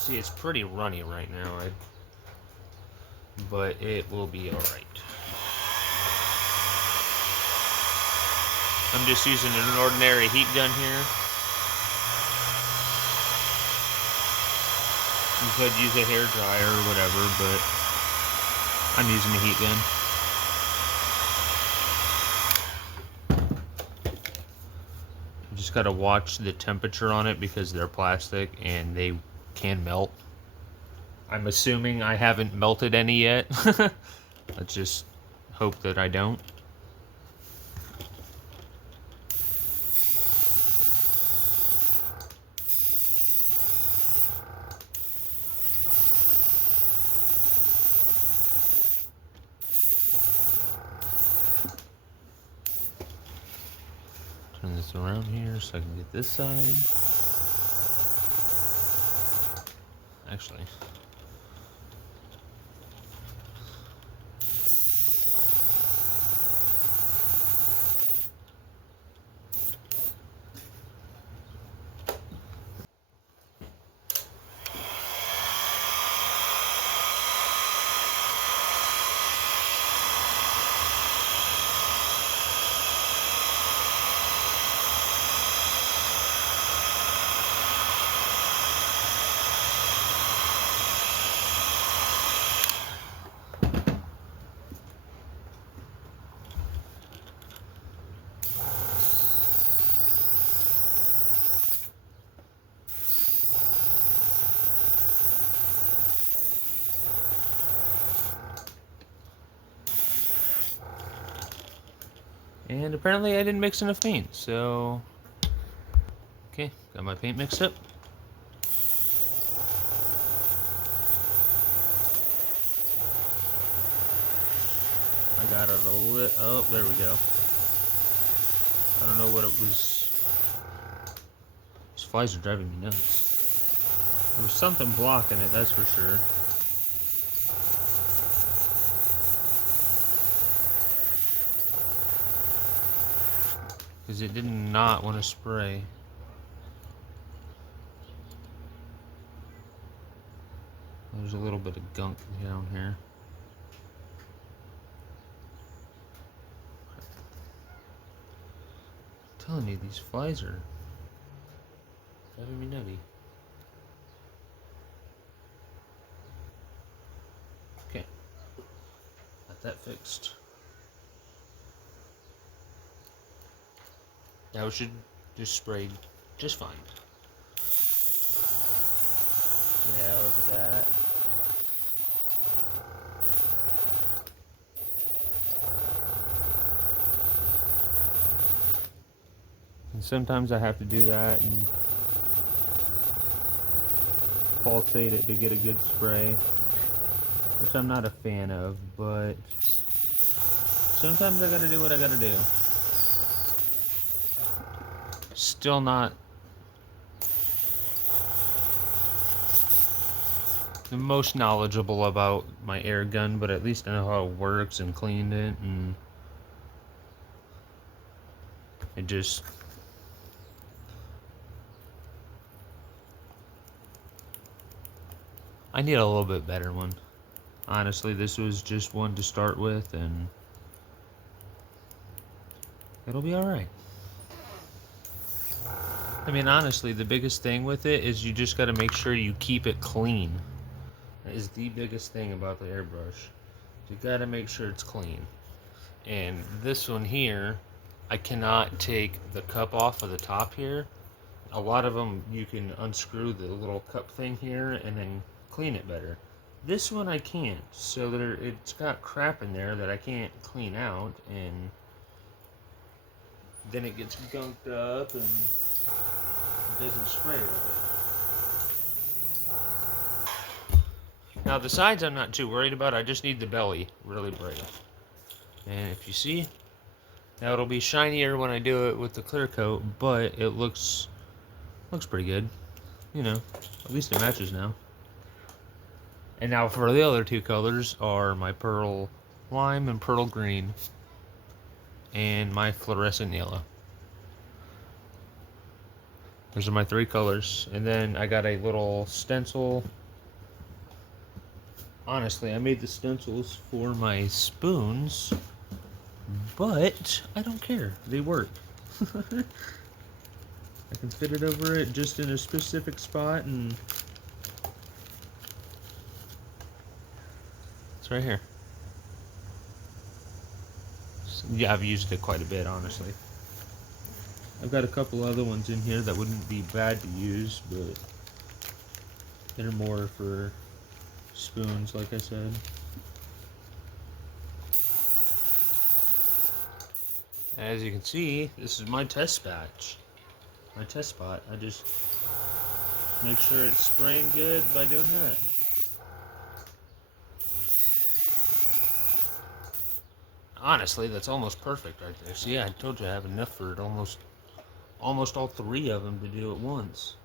see, it's pretty runny right now, but it will be alright. I'm just using an ordinary heat gun here. You could use a hair dryer or whatever, but I'm using a heat gun. You just gotta watch the temperature on it because they're plastic and they can melt. I'm assuming I haven't melted any yet. Let's just hope that I don't. Turn this around here so I can get this side. Actually, and apparently I didn't mix enough paint, so... Okay, got my paint mixed up. I got it a lit... Oh, there we go. I don't know what it was. These flies are driving me nuts. There was something blocking it, that's for sure. Because it did not want to spray. There's a little bit of gunk down here. I'm telling you, these flies are driving me nutty. Okay, got that fixed. Now it should just spray just fine. Yeah, look at that. And sometimes I have to do that and pulsate it to get a good spray, which I'm not a fan of, but sometimes I gotta do what I gotta do. Still not the most knowledgeable about my air gun, but at least I know how it works and cleaned it, and it just... I need a little bit better one. Honestly, this was just one to start with, and it'll be alright. I mean, honestly, the biggest thing with it is you just gotta make sure you keep it clean. That is the biggest thing about the airbrush. You gotta make sure it's clean. And this one here, I cannot take the cup off of the top here. A lot of them, you can unscrew the little cup thing here and then clean it better. This one I can't, so it's got crap in there that I can't clean out, and then it gets gunked up and it doesn't spray right. Now the sides I'm not too worried about, I just need the belly really bright. And if you see, now it'll be shinier when I do it with the clear coat, but it looks pretty good. You know, at least it matches now. And now for the other two colors are my pearl lime and pearl green, and my fluorescent yellow. Those are my 3 colors. And then I got a little stencil. Honestly, I made the stencils for my spoons, but I don't care. They work. I can fit it over it just in a specific spot, and it's right here. Yeah, I've used it quite a bit, honestly. I've got a couple other ones in here that wouldn't be bad to use, but they're more for spoons, like I said. As you can see, this is my test batch. My test spot. I just make sure it's spraying good by doing that. Honestly, that's almost perfect right there. See, I told you I have enough for it, almost all 3 of them to do at once.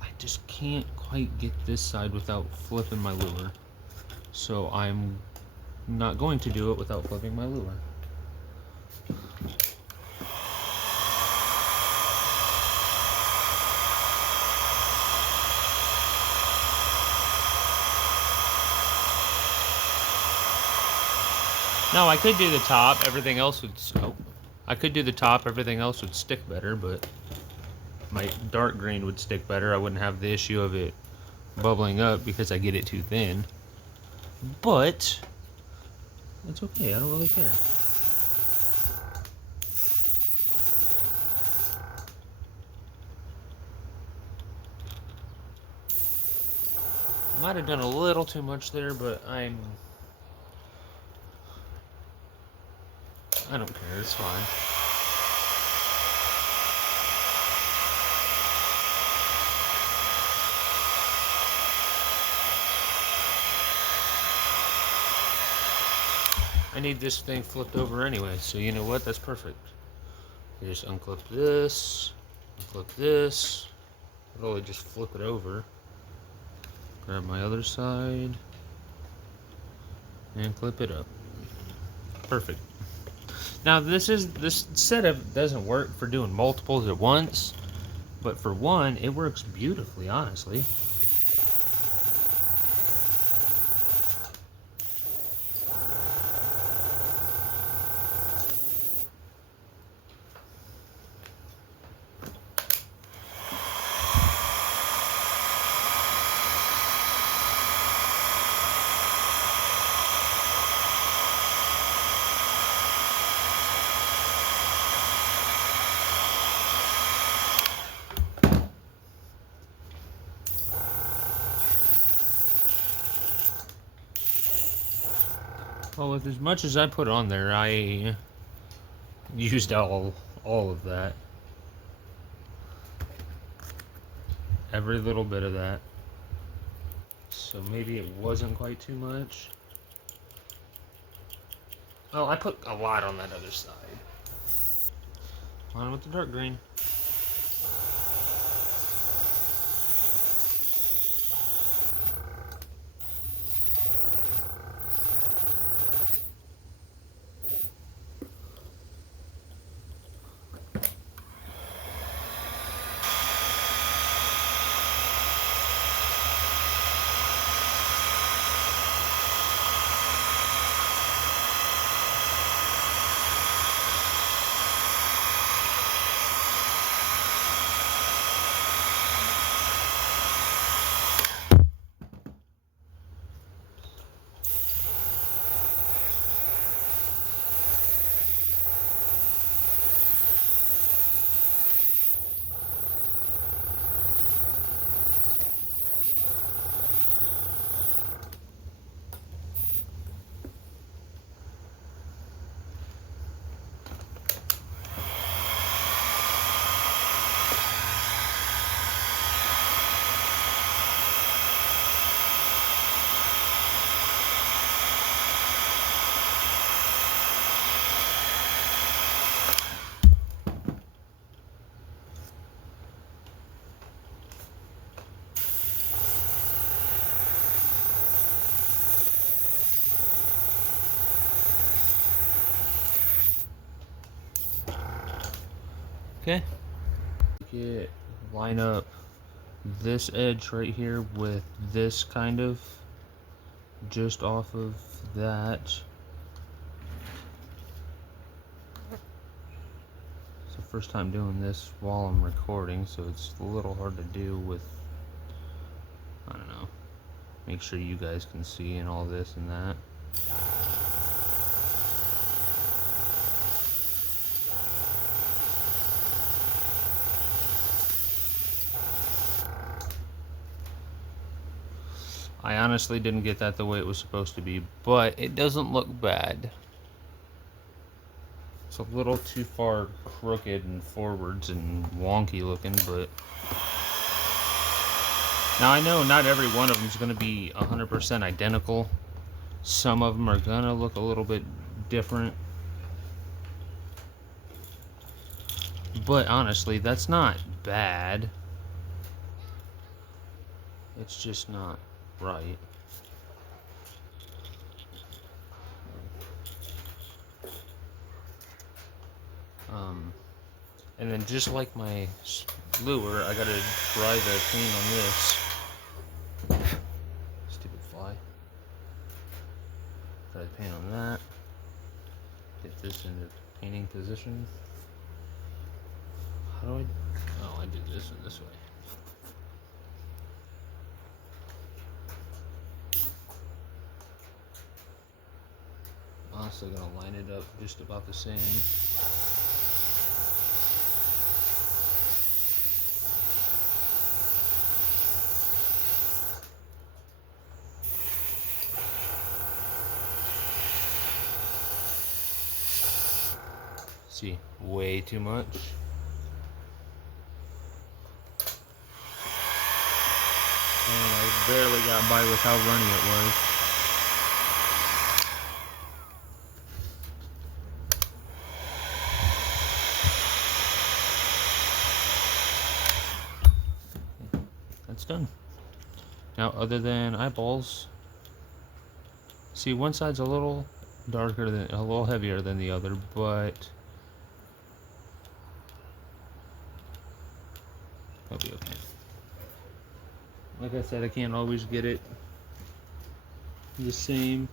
I just can't quite get this side without flipping my lure. So I'm not going to do it without flipping my lure. Now I could do the top, everything else would. Oh, I could do the top, everything else would stick better, but my dark green would stick better. I wouldn't have the issue of it bubbling up because I get it too thin. But it's okay. I don't really care. Might have done a little too much there, but I don't care. It's fine. I need this thing flipped over anyway, so you know what? That's perfect. You just unclip this, unclip this, really just flip it over. Grab my other side, and clip it up. Perfect. Now this setup doesn't work for doing multiples at once, but for one, it works beautifully, honestly. Well, with as much as I put on there, I used all of that. Every little bit of that. So maybe it wasn't quite too much. Oh, I put a lot on that other side. On with the dark green. Okay. line up this edge right here with this kind of just off of that. It's the first time doing this while I'm recording, so it's a little hard to do with, I don't know, make sure you guys can see and all this and that. I honestly didn't get that the way it was supposed to be, but it doesn't look bad. It's a little too far crooked and forwards and wonky looking, but now I know not every one of them is going to be 100% identical. Some of them are going to look a little bit different. But honestly, that's not bad. It's just not right. And then just like my lure, I gotta dry the clean on this. Stupid fly. Dry the paint on that. Get this into painting position. How do I? Oh, I did this in this way. Also gonna line it up just about the same. See, way too much. And I barely got by with how runny it was. That's done. Now, other than eyeballs, see, one side's a little darker than, a little heavier than the other, but it'll be okay. Like I said, I can't always get it the same.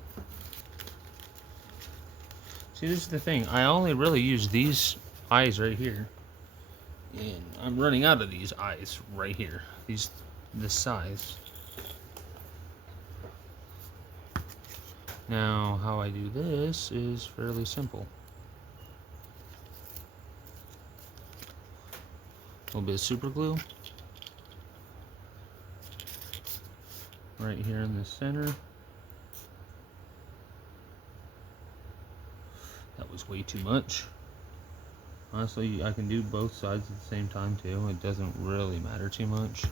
See, this is the thing. I only really use these eyes right here, and I'm running out of these eyes right here. This size. Now, how I do this is fairly simple. A little bit of super glue right here in the center. That was way too much. Honestly, I can do both sides at the same time too. It doesn't really matter too much.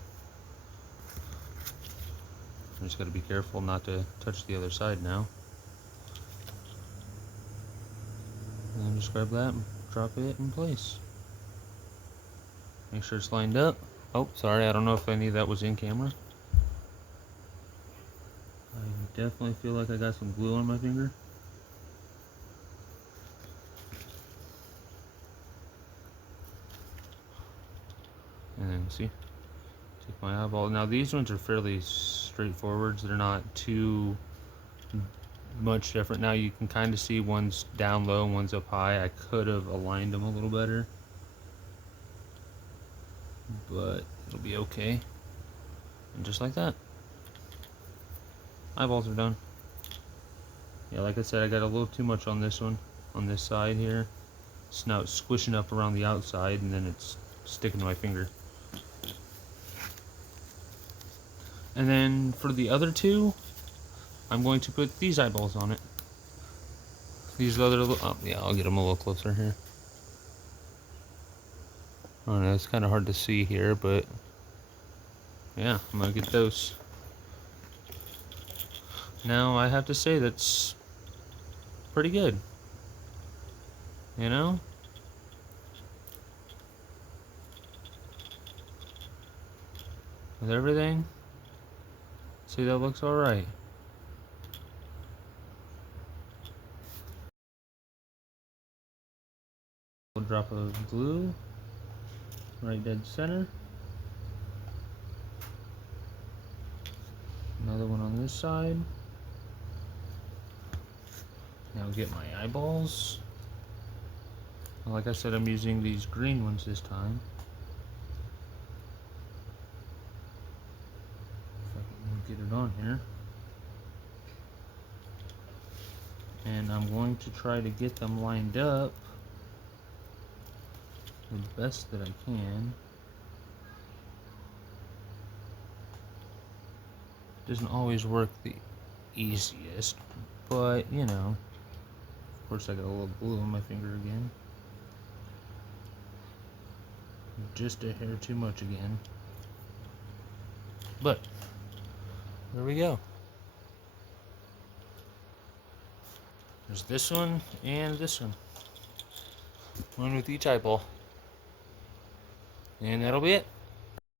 I just gotta be careful not to touch the other side now. And then just grab that and drop it in place. Make sure it's lined up. Oh, sorry, I don't know if any of that was in camera. I definitely feel like I got some glue on my finger. And then see, take my eyeball. Now these ones are fairly straightforward. They're not too much different. Now you can kind of see one's down low and one's up high. I could have aligned them a little better, but it'll be okay. And just like that, eyeballs are done. Yeah, like I said, I got a little too much on this one, on this side here. So now it's squishing up around the outside and then it's sticking to my finger. And then for the other two, I'm going to put these eyeballs on it. These other little, oh yeah, I'll get them a little closer here. I don't know, it's kind of hard to see here, but yeah, I'm gonna get those. Now I have to say that's pretty good. You know? With everything, see, that looks alright. A drop of glue. right dead center. Another one on this side. Now get my eyeballs. Like I said, I'm using these green ones this time. If I can get it on here. And I'm going to try to get them lined up the best that I can. Doesn't always work the easiest, but you know. Of course, I got a little blue on my finger again. Just a hair too much again. But there we go. There's this one and this one. One with each eyeball. And that'll be it.